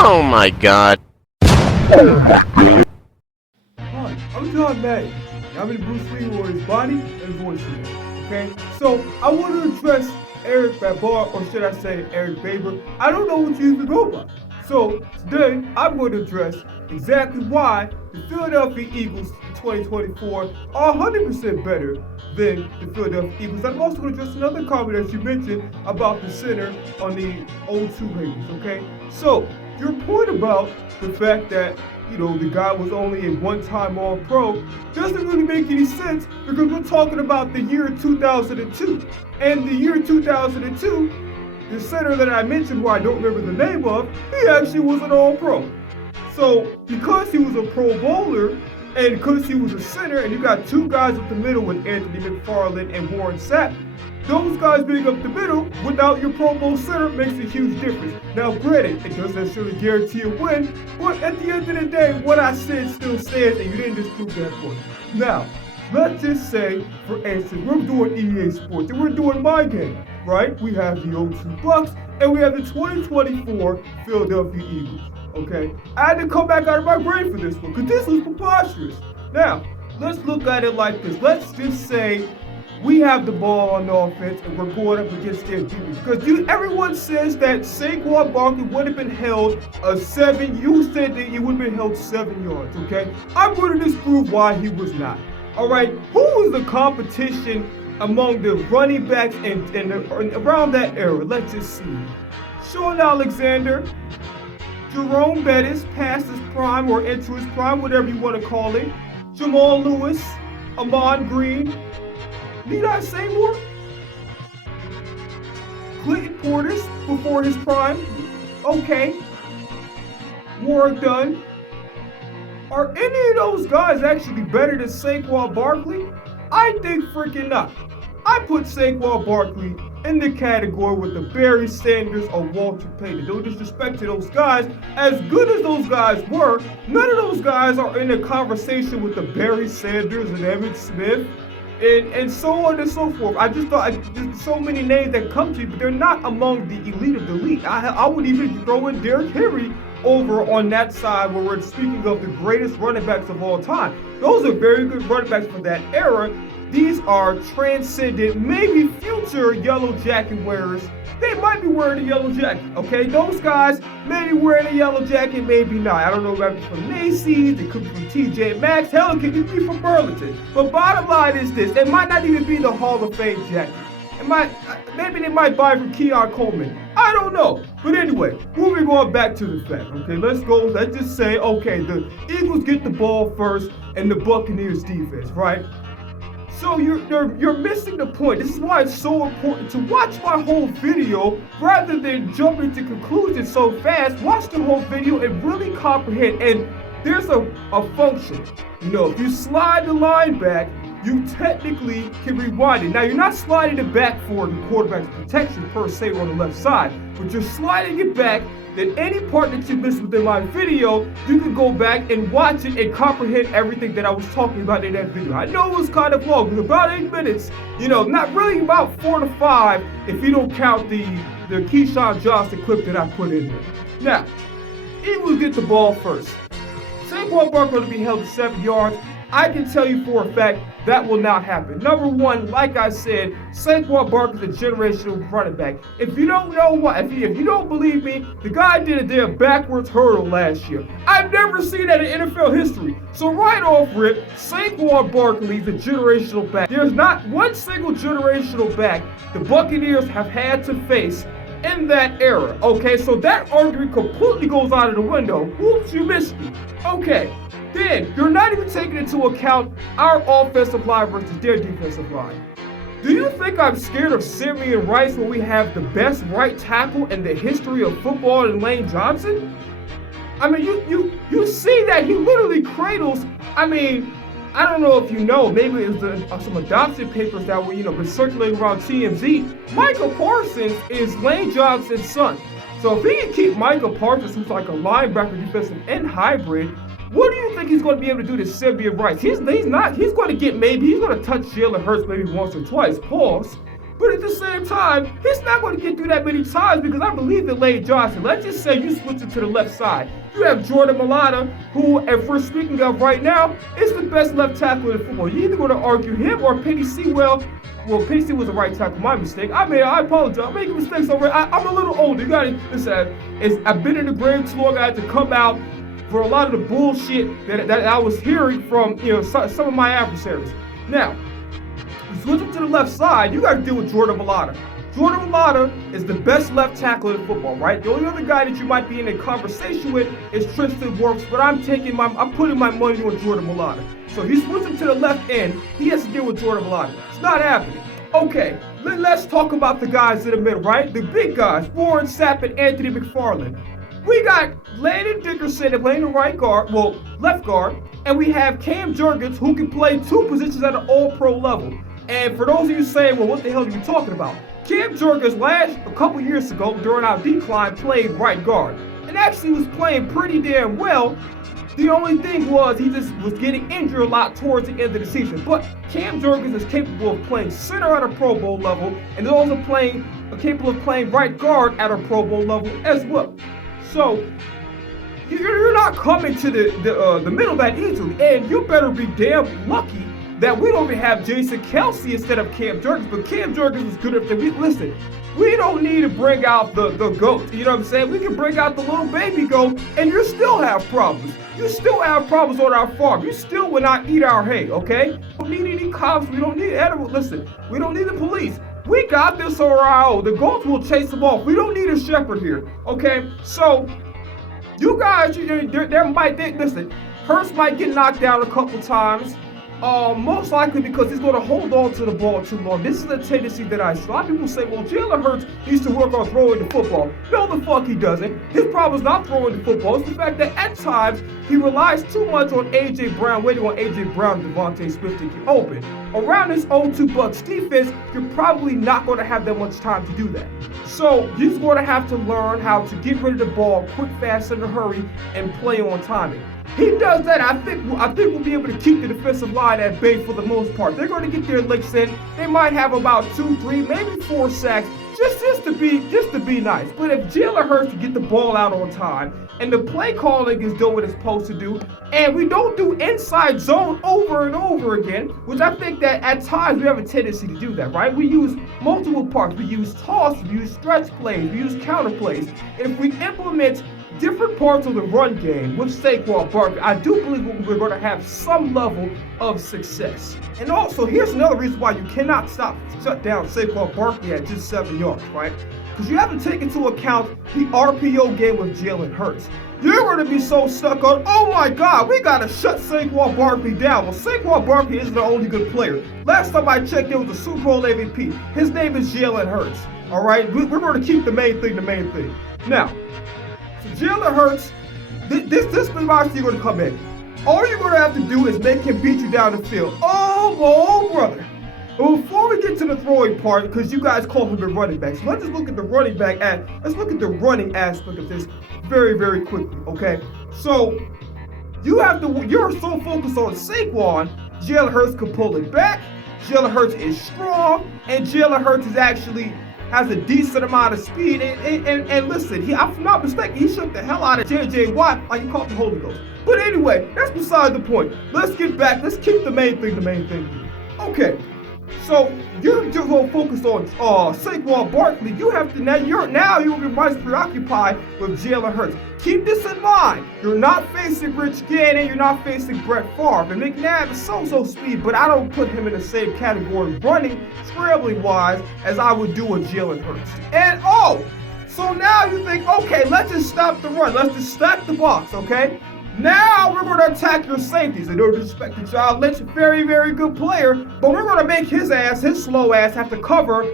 Oh my god. Hi, I'm John Madden. I'm in Bruce Lee Warrior's body and voice in it. Okay? So I want to address Eric Babar, or should I say Eric Baber. I don't know what you even go by. So today I'm going to address exactly why the Philadelphia Eagles in 2024 are 100% better than the Philadelphia Eagles. I'm also going to address another comment that you mentioned about the center on the 0-2 Ravens. Okay? So your point about the fact that the guy was only a one-time All-Pro doesn't really make any sense because we're talking about the year 2002. And the year 2002, the center that I mentioned, who I don't remember the name of, he actually was an All-Pro. So because he was a Pro Bowler and because he was a center, and you got two guys up the middle with Anthony McFarland and Warren Sapp, those guys being up the middle without your Pro Bowl center makes a huge difference. Now, granted, it doesn't necessarily guarantee a win, but at the end of the day, what I said still stands, and you didn't disprove that point. Now, let's just say, for instance, we're doing EA Sports, and we're doing my game, right? We have the 0-2 Bucks, and we have the 2024 Philadelphia Eagles, okay? I had to come back out of my brain for this one, because this was preposterous. Now, let's look at it like this. Let's just say we have the ball on the offense and we're going up against their defense. Because everyone says that Saquon Barkley would have been held you said that he would have been held 7 yards, okay? I'm going to disprove why he was not. All right, who was the competition among the running backs and around that era? Let's just see. Shaun Alexander, Jerome Bettis, past his prime or into his prime, whatever you want to call it. Jamal Lewis, Ahman Green. Need I say more? Clinton Portis before his prime. Okay. Warrick Dunn. Are any of those guys actually better than Saquon Barkley? I think freaking not. I put Saquon Barkley in the category with the Barry Sanders or Walter Payton. No disrespect to those guys. As good as those guys were, none of those guys are in a conversation with the Barry Sanders and Emmitt Smith. And so on and so forth. I just thought there's so many names that come to you, but they're not among the elite of the elite. I would even throw in Derrick Henry over on that side where we're speaking of the greatest running backs of all time. Those are very good running backs for that era. These are transcendent, maybe future yellow jacket wearers. They might be wearing a yellow jacket, okay? Those guys may be wearing a yellow jacket, maybe not. I don't know if it's from Macy's, it could be from TJ Maxx, hell, it could be from Burlington. But bottom line is this, it might not even be the Hall of Fame jacket. Maybe they might buy from Keon Coleman. I don't know. But anyway, moving on back to the fact, okay? Let's just say, okay, the Eagles get the ball first and the Buccaneers defense, right? So you're missing the point. This is why it's so important to watch my whole video rather than jump into conclusions so fast. Watch the whole video and really comprehend. And there's a function. If you slide the line back, you technically can rewind it. Now, you're not sliding it back for the quarterback's protection per se on the left side, but you're sliding it back that any part that you missed within my video, you can go back and watch it and comprehend everything that I was talking about in that video. I know it was kind of long, it was about 8 minutes, not really about 4 to 5 if you don't count the Keyshawn Johnson clip that I put in there. Now, Eagles get the ball first. Saquon Barkley will be held to 7 yards. I can tell you for a fact that will not happen. Number one, like I said, Saquon Barkley is a generational running back. If you don't know what, if you don't believe me, the guy did a damn backwards hurdle last year. I've never seen that in NFL history. So right off rip, Saquon Barkley is a generational back. There's not one single generational back the Buccaneers have had to face in that era. Okay, so that argument completely goes out of the window. Whoops, you missed me. Okay. Then, you're not even taking into account our offensive line versus their defensive line. Do you think I'm scared of Simeon Rice when we have the best right tackle in the history of football in Lane Johnson? I mean, you see that he literally cradles. I mean, I don't know if you know, maybe it was some adoption papers that were, been circulating around TMZ. Michael Parsons is Lane Johnson's son. So if he can keep Michael Parsons, who's like a linebacker, defensive end hybrid, what do you think he's going to be able to do to Simeon Rice? He's going to touch Jalen Hurts maybe once or twice, pause. But at the same time, he's not going to get through that many times because I believe in Lane Johnson. Let's just say you switch him to the left side. You have Jordan Mailata, who, if we're speaking of right now, is the best left tackle in football. You're either going to argue him or Penny Sewell. Well, Penny Sewell was a right tackle, my mistake. I apologize. I'm making mistakes over. I'm a little older. You got to listen. I've been in the grave too long. I had to come out for a lot of the bullshit that I was hearing from some of my adversaries. Now, you switch him to the left side, you got to deal with Jordan Mailata. Jordan Mailata is the best left tackle in football, right? The only other guy that you might be in a conversation with is Tristan Wirfs, but I'm putting my money on Jordan Mailata. So if you switch him to the left end, he has to deal with Jordan Mailata. It's not happening. Okay, let's talk about the guys in the middle, right? The big guys, Warren Sapp and Anthony McFarland. We got Landon Dickerson playing the left guard, and we have Cam Jurgens who can play two positions at an all-pro level. And for those of you saying, well, what the hell are you talking about? Cam Jurgens a couple years ago during our decline played right guard, and actually was playing pretty damn well. The only thing was he just was getting injured a lot towards the end of the season. But Cam Jurgens is capable of playing center at a Pro Bowl level, and is also capable of playing right guard at a Pro Bowl level as well. So you're not coming to the middle that easily, and you better be damn lucky that we don't even have Jason Kelce instead of Cam Jurgens. But Cam Jurgens is good enough that listen. We don't need to bring out the goat. You know what I'm saying? We can bring out the little baby goat, and you still have problems. You still have problems on our farm. You still will not eat our hay. Okay? We don't need any cops. We don't need edible. Listen, we don't need the police. We got this on our own. The goats will chase them off. We don't need a shepherd here, okay? So, you guys, listen, Hurts might get knocked down a couple times. Most likely because he's going to hold on to the ball too long. This is a tendency that I see. A lot of people say, well, Jalen Hurts needs to work on throwing the football. No, the fuck he doesn't. His problem is not throwing the football. It's the fact that at times he relies too much on A.J. Brown, waiting on A.J. Brown and Devontae Smith to get open. Around this 0-2 Bucs defense, you're probably not going to have that much time to do that. So he's going to have to learn how to get rid of the ball quick, fast, in a hurry, and play on timing. He does that. I think we'll be able to keep the defensive line at bay for the most part. They're going to get their licks in. They might have about 2, 3, maybe 4 sacks, just to be nice. But if Jalen Hurts can get the ball out on time, and the play calling is doing what it's supposed to do, and we don't do inside zone over and over again, which I think that at times we have a tendency to do that, right? We use multiple parts. We use toss, we use stretch plays, we use counter plays. And if we implement different parts of the run game with Saquon Barkley, I do believe we're going to have some level of success. And also, here's another reason why you cannot shut down Saquon Barkley at just 7 yards, right? Because you have to take into account the RPO game with Jalen Hurts. You're going to be so stuck on, oh my God, we got to shut Saquon Barkley down. Well, Saquon Barkley isn't the only good player. Last time I checked, there was a Super Bowl MVP. His name is Jalen Hurts. All right, we're going to keep the main thing. Now, so Jalen Hurts, this is obviously going to come in. All you're going to have to do is make him beat you down the field. Oh, brother. But before we get to the throwing part, because you guys call him the running back, so let's just look at the running aspect of this very, very quickly, okay? So, you're so focused on Saquon, Jalen Hurts can pull it back, Jalen Hurts is strong, and Jalen Hurts has a decent amount of speed, and listen, if I'm not mistaken, he shook the hell out of J.J. Watt like he caught the Holy Ghost. But anyway, that's beside the point. Let's keep the main thing. Okay, so you're just gonna focus on Saquon Barkley. You have to you'll be most preoccupied with Jalen Hurts. Keep this in mind. You're not facing Rich Gannon, you're not facing Brett Favre. And McNabb is so speed, but I don't put him in the same category running, scrambling wise, as I would do with Jalen Hurts. And so now you think, okay, let's just stop the run. Let's just stack the box, okay? Now we're going to attack your safeties. And no disrespect to John Lynch, very, very good player, but we're going to make his slow ass, have to cover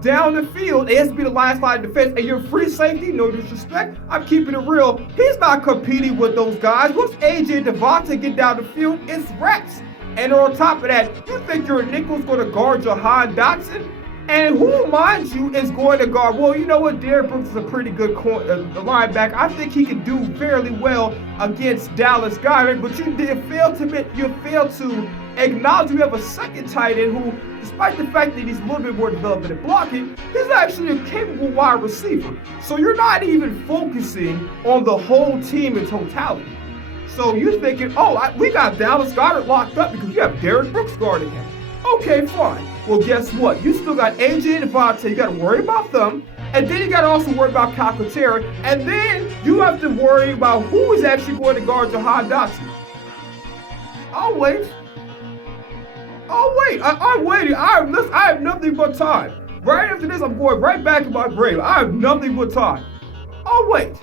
down the field. It has to be the last line of defense. And your free safety, no disrespect, I'm keeping it real. He's not competing with those guys. Once AJ Devontae get down the field, it's reps. And on top of that, you think your nickel's going to guard Jahan Dotson? And who, mind you, is going to guard? Well, you know what? Derrick Brooks is a pretty good linebacker. I think he can do fairly well against Dallas Goedert, but you failed to acknowledge we have a second tight end who, despite the fact that he's a little bit more developed in blocking, he's actually a capable wide receiver. So you're not even focusing on the whole team in totality. So you're thinking, we got Dallas Goedert locked up because you have Derrick Brooks guarding him. Okay, fine. Well, guess what? You still got AJ and Devontae. You got to worry about them. And then you got to also worry about Calcaterra. And then you have to worry about who is actually going to guard Jahan Dotson. I'll wait. I'm waiting. I have nothing but time. Right after this, I'm going right back in my grave. I have nothing but time. I'll wait.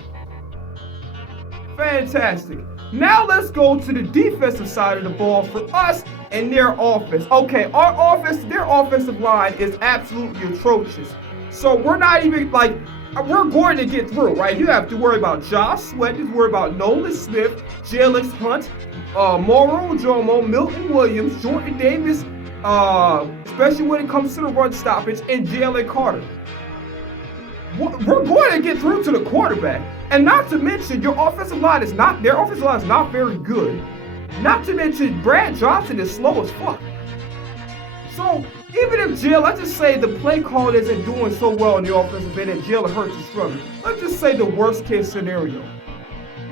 Fantastic. Now let's go to the defensive side of the ball for us and their offense. Okay, their offensive line is absolutely atrocious. So we're not even we're going to get through, right? You have to worry about Josh Sweat, you have to worry about Nolan Smith, Jalen Hunt, Moro Ojomo, Milton Williams, Jordan Davis, especially when it comes to the run stoppage, and Jalen Carter. We're going to get through to the quarterback. And not to mention, their offensive line is not very good. Not to mention, Brad Johnson is slow as fuck. So, even if let's just say the play call isn't doing so well in the offensive end and Jalen Hurts is struggling. Let's just say the worst case scenario.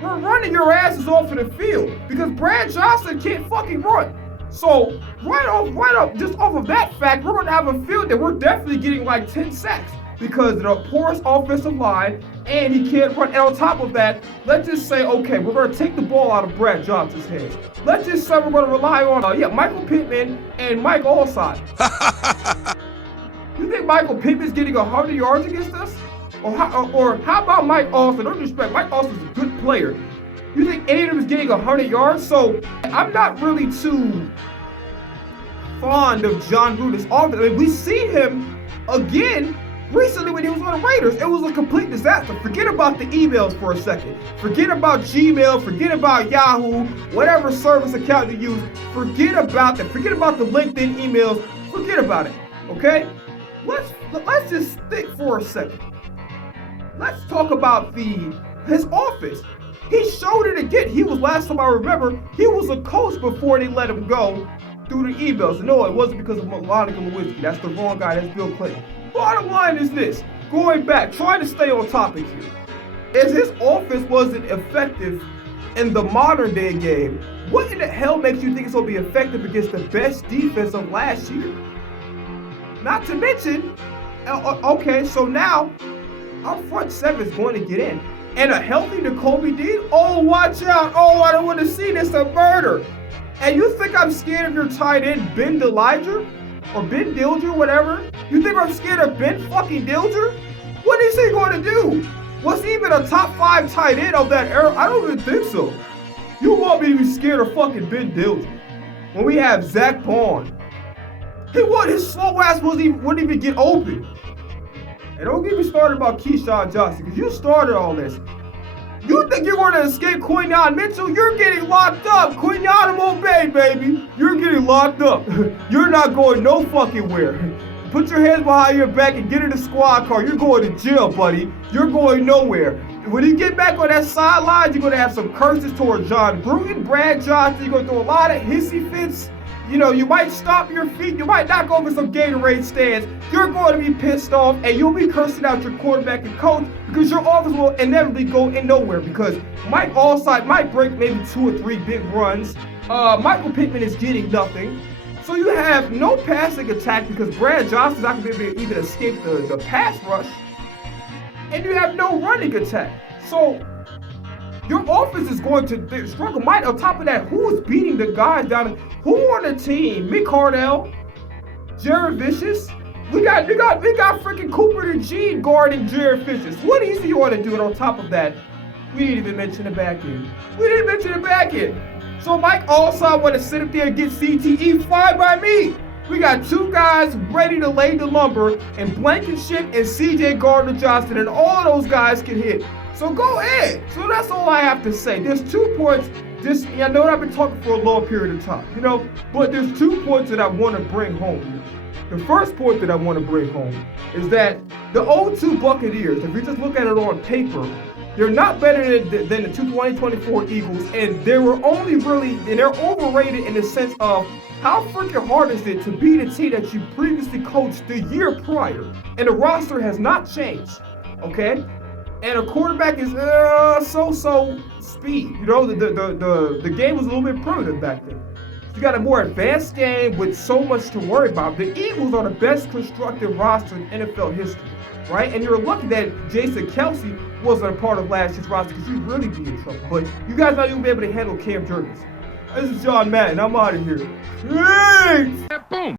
We're running your asses off of the field because Brad Johnson can't fucking run. So, right off, just off of that fact, we're going to have a field that we're definitely getting like 10 sacks. Because of the porous offensive line, and he can't run. And on top of that, let's just say, okay, we're going to take the ball out of Brad Johnson's hands. Let's just say we're going to rely on, Michael Pittman and Mike Allside. You think Michael Pittman's getting 100 yards against us? Or how about Mike Alston? No disrespect, Mike Alston's a good player. You think any of them is getting 100 yards? So I'm not really too fond of John Gruden's offense. I mean, we see him again recently when he was on the Raiders. It was a complete disaster. Forget about the emails for a second. Forget about Gmail. Forget about Yahoo. Whatever service account you use. Forget about that. Forget about the LinkedIn emails. Forget about it. Okay? Let's just think for a second. Let's talk about his office. He showed it again. He was, last time I remember, he was a coach before they let him go through the emails. No, it wasn't because of Monica Lewinsky. That's the wrong guy. That's Bill Clinton. Bottom line is this, going back, trying to stay on topic here. As his offense wasn't effective in the modern day game, what in the hell makes you think it's going to be effective against the best defense of last year? Not to mention, okay, so now our front seven is going to get in. And a healthy Nakobe Dean? Oh, watch out. Oh, I don't want to see this, a murder. And you think I'm scared of your tight end, Ben Dillinger? Or Ben Dilger, whatever? You think I'm scared of Ben fucking Dilger? What is he going to do? Was he even a top 5 tight end of that era? I don't even think so. You want me to be scared of fucking Ben Dilger? When we have Zach Bond. His slow ass wouldn't even get open. And don't get me started about Keyshawn Johnson, because you started all this. You think you're going to escape Quinyon Mitchell? You're getting locked up. Quinyon Bay, baby. You're getting locked up. You're not going no fucking where. Put your hands behind your back and get in the squad car. You're going to jail, buddy. You're going nowhere. When you get back on that sideline, you're going to have some curses toward John Gruden, Brad Johnson. You're going to throw a lot of hissy fits. You know, you might stomp your feet. You might knock over some Gatorade stands. You're going to be pissed off, and you'll be cursing out your quarterback and coach because your offense will inevitably go in nowhere because Mike Allside might break maybe 2 or 3 big runs. Michael Pittman is getting nothing. So you have no passing attack because Brad Johnson's not going to be able to even escape the pass rush. And you have no running attack. So your offense is going to struggle. On top of that, who is beating the guys down? Who on the team? Mick Cardell, Jared Vicious. We got freaking Cooper DeJean guarding Jared Vicious. What easy you want to do? And on top of that, we didn't even mention the back end. So Mike Allside want to sit up there and get CTE. Fine by me. We got 2 guys ready to lay the lumber, and Blankenship and CJ Gardner-Johnson, and all of those guys can hit. So go ahead. So that's all I have to say. There's 2 points. I know I've been talking for a long period of time, but there's 2 points that I want to bring home. The first point that I want to bring home is that the 0-2 Buccaneers, if you just look at it on paper, They're not better than the 2024 Eagles, and they were only really, and they're overrated in the sense of how freaking hard is it to beat a team that you previously coached the year prior, and the roster has not changed, okay? And a quarterback is so speed. You know, the game was a little bit primitive back then. You got a more advanced game with so much to worry about. The Eagles are the best constructed roster in NFL history, right? And you're lucky that Jason Kelce wasn't a part of last year's roster because you'd really be in trouble. But you guys not even be able to handle Cam Jurgens. This is John Madden. I'm out of here. Thanks! Boom!